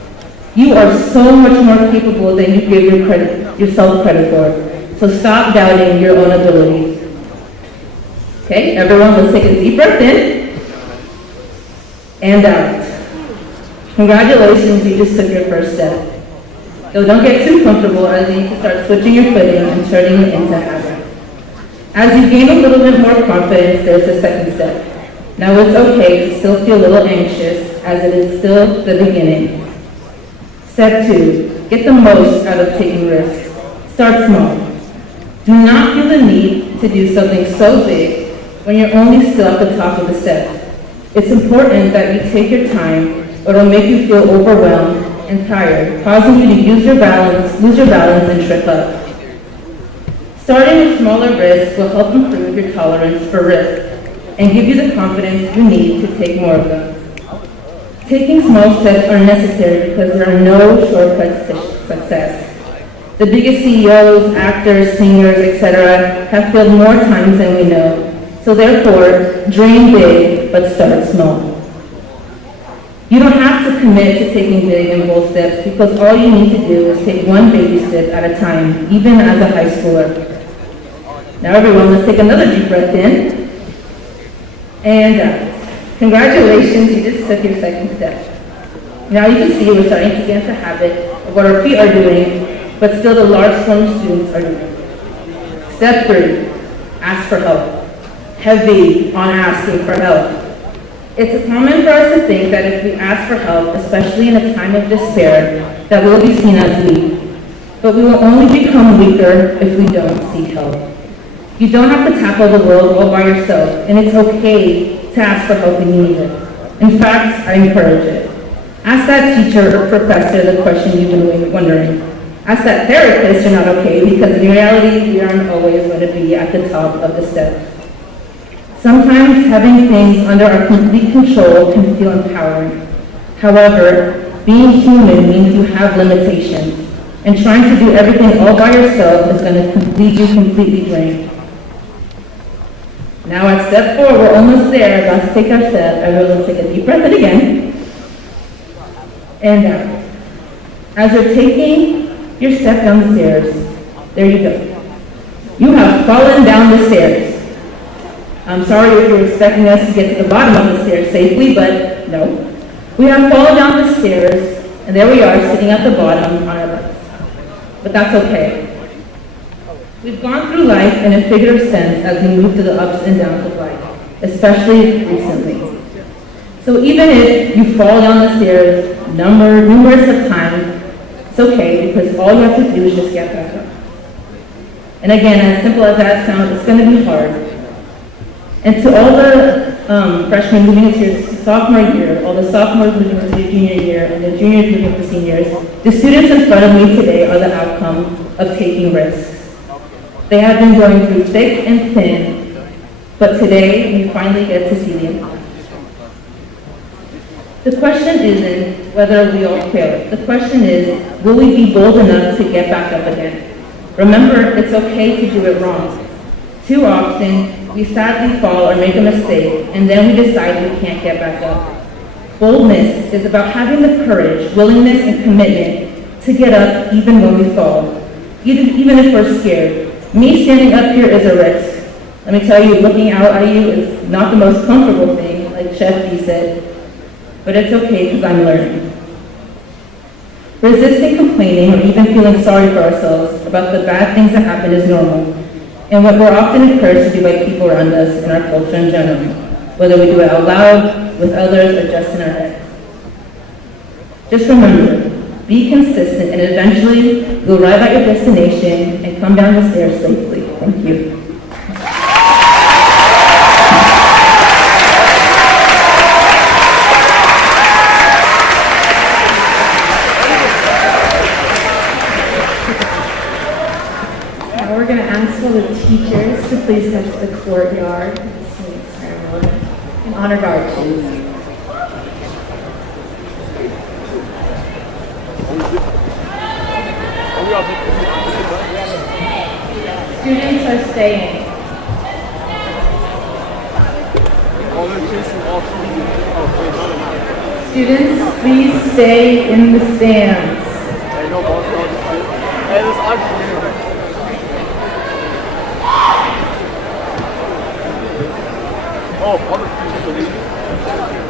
You are so much more capable than you give yourself credit for, so stop doubting your own abilities. Okay, everyone, let's take a deep breath in and out. Congratulations, you just took your first step. Though don't get too comfortable as you need to start switching your footing and turning it into habit. As you gain a little bit more confidence, there's a second step. Now it's okay to still feel a little anxious as it is still the beginning. Step 2, get the most out of taking risks. Start small. Do not feel the need to do something so big when you're only still at the top of the steps. It's important that you take your time or it'll make you feel overwhelmed and tired, causing you to lose your balance and trip up. Starting with smaller risks will help improve your tolerance for risk and give you the confidence you need to take more of them. Taking small steps are necessary because there are no shortcuts to success. The biggest CEOs, actors, singers, etc. have failed more times than we know. So therefore, dream big, but start small. You don't have to commit to taking big and bold steps because all you need to do is take one baby step at a time, even as a high schooler. Now everyone, let's take another deep breath in and out. Congratulations, you just took your second step. Now you can see we're starting to get into the habit of what our feet are doing, but still the large swarm of students are doing. Step 3, ask for help. Heavy on asking for help. It's common for us to think that if we ask for help, especially in a time of despair, that we'll be seen as weak. But we will only become weaker if we don't seek help. You don't have to tackle the world all by yourself, and it's okay to ask for help when you need it. In fact, I encourage it. Ask that teacher or professor the question you've been wondering. Ask that therapist you're not okay, because in reality, we aren't always going to be at the top of the steps. Sometimes having things under our complete control can feel empowering. However, being human means you have limitations, and trying to do everything all by yourself is going to leave you completely drained. Now at step 4, we're almost there. Let's take our step. Everyone, take a deep breath in again. And out. As you're taking your step down the stairs, there you go. You have fallen down the stairs. I'm sorry if you're expecting us to get to the bottom of the stairs safely, but no. We have fallen down the stairs, and there we are, sitting at the bottom on our butts. But that's okay. We've gone through life in a figurative sense as we move to the ups and downs of life, especially recently. So even if you fall down the stairs numerous of times, it's okay, because all you have to do is just get back up. And again, as simple as that sounds, it's going to be hard. And to all the freshmen moving into your sophomore year, all the sophomores moving into your junior year, and the juniors moving into seniors, the students in front of me today are the outcome of taking risks. They have been going through thick and thin, but today we finally get to see the impact. The question isn't whether we all fail. The question is, will we be bold enough to get back up again? Remember, it's okay to do it wrong. Too often, we sadly fall or make a mistake, and then we decide we can't get back up. Boldness is about having the courage, willingness, and commitment to get up even when we fall, even if we're scared. Me standing up here is a risk. Let me tell you, looking out at you is not the most comfortable thing, like Chef B said, but it's okay because I'm learning. Resisting complaining or even feeling sorry for ourselves about the bad things that happen is normal, and what we're often encouraged to do by people around us in our culture in general, whether we do it out loud, with others, or just in our heads. Just remember, be consistent, and eventually you'll arrive at your destination and come down the stairs safely. Thank you. Now we're going to ask all the teachers to please come to the courtyard and honor guard, please. staying. Students, please stay in the stands.